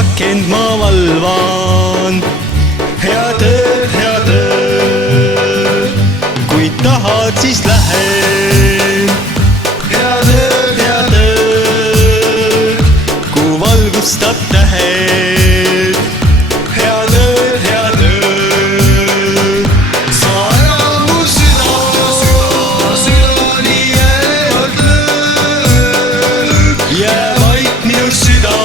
akent ma valvan. Head ööd, kui tahad, siis lähe. Head ööd, kui valgustab tähed. Head ööd, sa ära mu südani jäävad lööb. Jää vaid minu süda.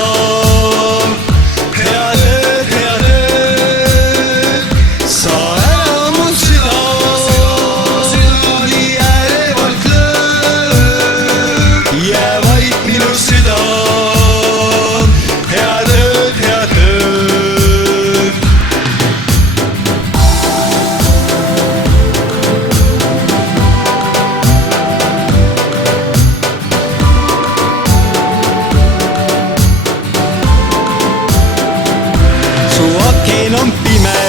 Su aken on pime.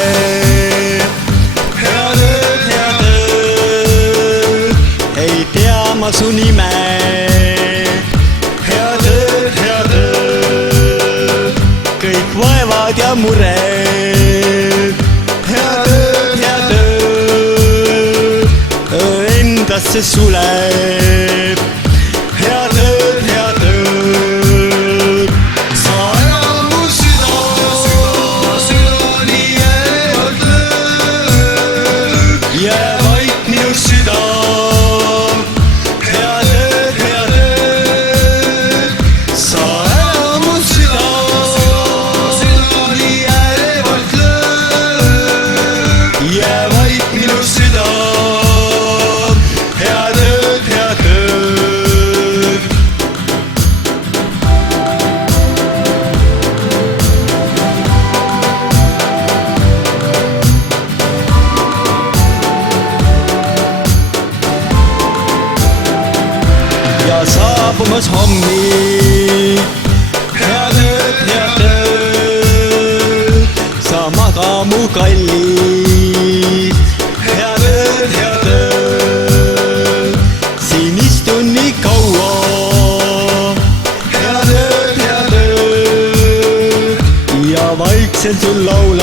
Head ööd, ei tea ma su nime. Head ööd, kõik vaevad ja mured. Head ööd, endasse suleb. Head ööd, sa ära mu südani jäävad lööb. Jää vaid minu süda. Head ööd, sa ära mu südani jäävad lööb. Jää vaid minu süda. Head ööd. Ja saabumas hommik. Head ööd, sa maga mu kallis. Head ööd, siin istun nii kaua. Head ööd, ja vaikselt sul laul.